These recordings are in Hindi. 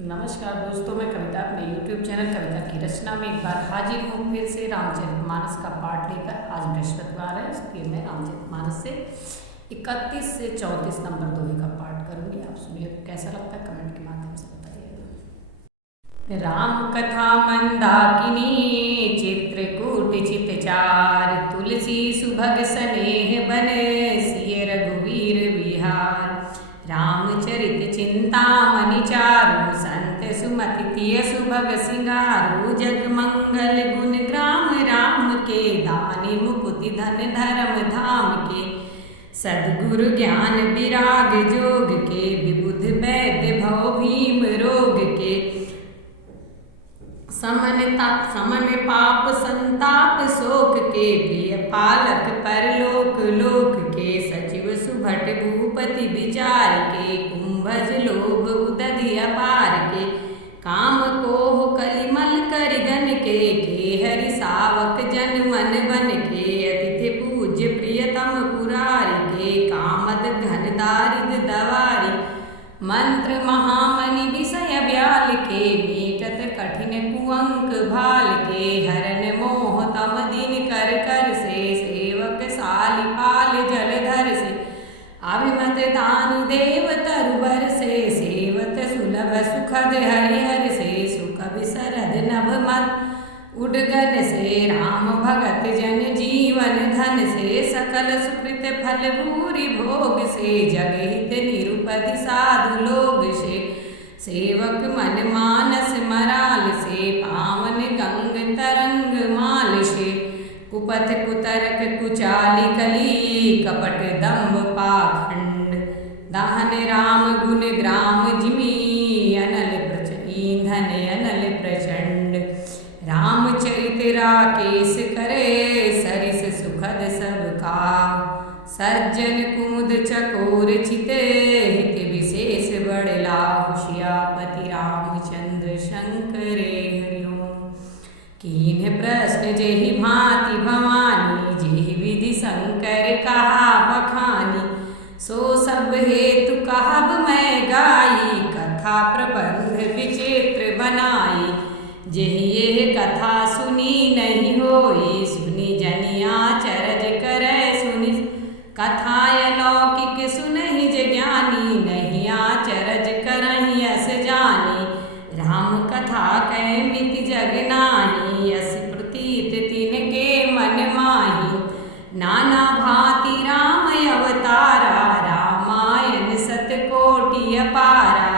नमस्कार दोस्तों, मैं कविता अपने YouTube चैनल कविता की रचना में एक बार हाजिर हूँ फिर से रामचरितमानस का पाठ लेकर। आज बृहस्पतिवार है, इसलिए मैं रामचरितमानस से 31 से 34 नंबर दोहे का पाठ करूँगी। आप सुनिए, कैसा लगता है कमेंट के माध्यम से बताइएगा। राम कथा मंदाकिनी चित्रकूट चितचार, तुलसी सुभग स्नेह बन सिय रघुवीर विहार। रामचरित चिंतामणि चारु, संत सुमति तिय सुभग सिंगारू। जग मंगल गुण ग्राम राम के, दानि मुकुति धन धर्म धाम के। सद्गुरु ज्ञान विराग जोग के, विबुध वैद्य भव भीम रोग के। समन पाप संताप शोक के, प्रिय पालक परलोक लोक के। सचिव सुभट भूपति विचार के, कुंभज लोभ उदधि अपार के। काम कोह कलिमल करिगन के, हरि सावक जन मन बन के। अतिथि पूज्य प्रियतम पुरारी के, कामद घन दारिद दवारी। मंत्र महामणि विषय ब्याल के, मीटत कठिन कुअंक भाल के। हरन मोह तम दिन कर कर से, सेवक सालिपाल जलधर से। अभिमत दानु देव तरुवर से, सेवत सुलभ सुखद हरिहर से। सुख विसरद नभ मत उडगन से, राम भगत जन जीवन धन से। सकल सुकृत फल भूरि भोग से, जगहित निरुपति साधु लोग से। सेवक मन मानस मराल से, पावन गंग तरंग माल से। कुपथ कुतर्क कुचाली कली, कपट दम्भ पाखंड। दहन राम गुण ग्राम जिमी, अनल ईंधन अनल प्रचंड। रामचरित राकेश करे, सरिस सुखद सब का। सज्जन कुमुद चकोर चिते, हित विशेष बड़ला। सियापति रामचंद्र शंकरे हरिओम। कीन्ह प्रश्न जेहि भांति भवानी, जेहि विधि शंकर कहा बखानी। सो सब हेतु कहब मैं गाई, कथा प्रबंध विचित्र बनाई। जेहि यह कथा सुनी नहीं होई, सुनी जनिया चरज करे सुनि। कथाय लौकिक सुनहि ज्ञानी, नहीं आचरज करहि अस जानी। राम कथा कै मिति जग नाही, यस प्रतीत तिनके मन माही। नाना भांति राम अवतारा, रामायण सतकोटि अपारा।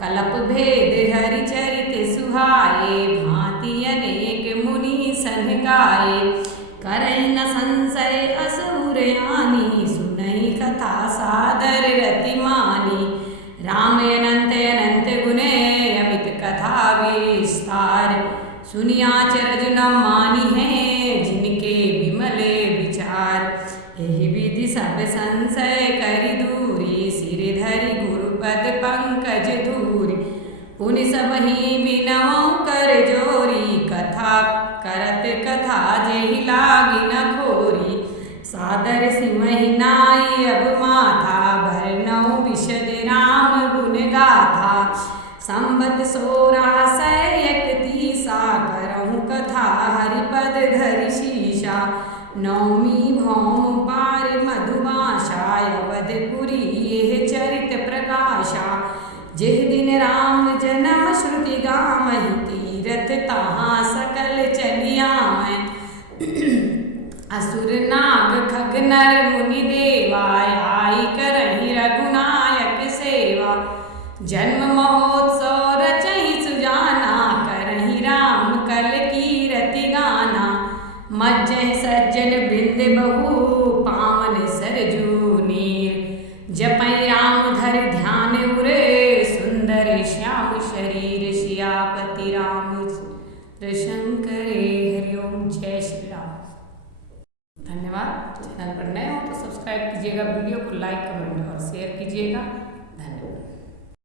कलप भेद हरिचरित सुहाए, भांति अनेक मुनि सन गाए। करई न संशय असुर आनी, सुनई कथा सादर रति मानी। राम अनंत अनंत गुणे, अमित कथा विस्तार। सुनिया चरज न मानी है, जिनके विमले विचार। यही विधि सब संशय करि दूरी, सिर धरि गुरुपद पंकज धूरी। पुनि सबहि बिनवउ कर जोरी, कथा करत कथा जेहि लागी न खोरी। सादर सिमहि नाई अब माथा, भरनउ विशद राम गुण गाथा। संबत 1631, करहु कथा हरिपद धरि शीशा। नौमी भौम पार मधुमाशा, अवधपुरी यह चरित प्रकाशा। जिह दिन राम जन्म श्रुति गावहि, तीरथ तहाँ सकल चलियावै। असुर नाग खग नर मुनि देवा, आई करहि रघुनायक सेवा। जन्म महोत्सव रचहि सुजाना, करहि राम कल कीरति गाना। मज्जहि सज्जन वृंद बहु, पावन सरजू नीर। जपै राम धर ध्यान उरे, सुंदर श्याम शरीर। सियापति रामचंद्र शंकरे हरिओम। जय श्री राम। धन्यवाद। चैनल पर नए हो तो सब्सक्राइब कीजिएगा, वीडियो को लाइक कमेंट और शेयर कीजिएगा।